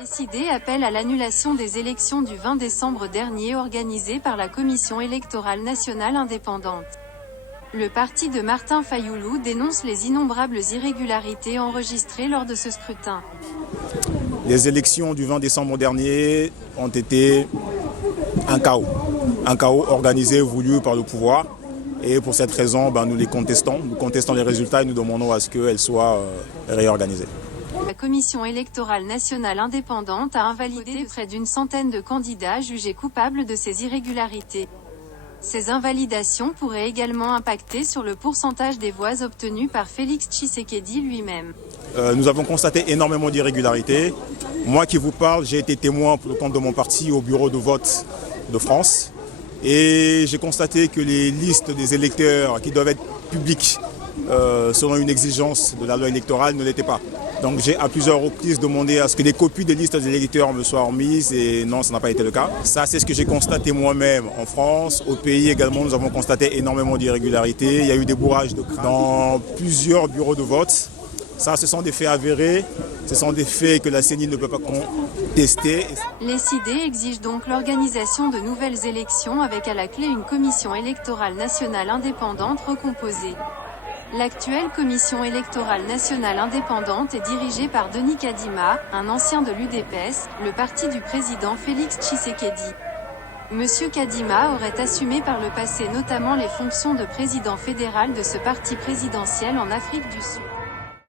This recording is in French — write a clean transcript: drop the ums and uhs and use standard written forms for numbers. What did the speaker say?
Les CID appellent à l'annulation des élections du 20 décembre dernier organisées par la Commission électorale nationale indépendante. Le parti de Martin Fayulu dénonce les innombrables irrégularités enregistrées lors de ce scrutin. Les élections du 20 décembre dernier ont été un chaos organisé et voulu par le pouvoir. Et pour cette raison, nous les contestons. Nous contestons les résultats et nous demandons à ce qu'elles soient réorganisées. La Commission électorale nationale indépendante a invalidé près d'une centaine de candidats jugés coupables de ces irrégularités. Ces invalidations pourraient également impacter sur le pourcentage des voix obtenues par Félix Tshisekedi lui-même. Nous avons constaté énormément d'irrégularités. Moi qui vous parle, j'ai été témoin pour le compte de mon parti au bureau de vote de France. Et j'ai constaté que les listes des électeurs qui doivent être publiques selon une exigence de la loi électorale ne l'étaient pas. Donc j'ai à plusieurs reprises demandé à ce que des copies des listes des électeurs me soient remises et non, ça n'a pas été le cas. Ça, c'est ce que j'ai constaté moi-même en France. Au pays également, nous avons constaté énormément d'irrégularités. Il y a eu des bourrages de crâne dans plusieurs bureaux de vote. Ça, ce sont des faits avérés. Ce sont des faits que la CENI ne peut pas contester. Les CID exigent donc l'organisation de nouvelles élections avec à la clé une commission électorale nationale indépendante recomposée. L'actuelle commission électorale nationale indépendante est dirigée par Denis Kadima, un ancien de l'UDPS, le parti du président Félix Tshisekedi. Monsieur Kadima aurait assumé par le passé notamment les fonctions de président fédéral de ce parti présidentiel en Afrique du Sud.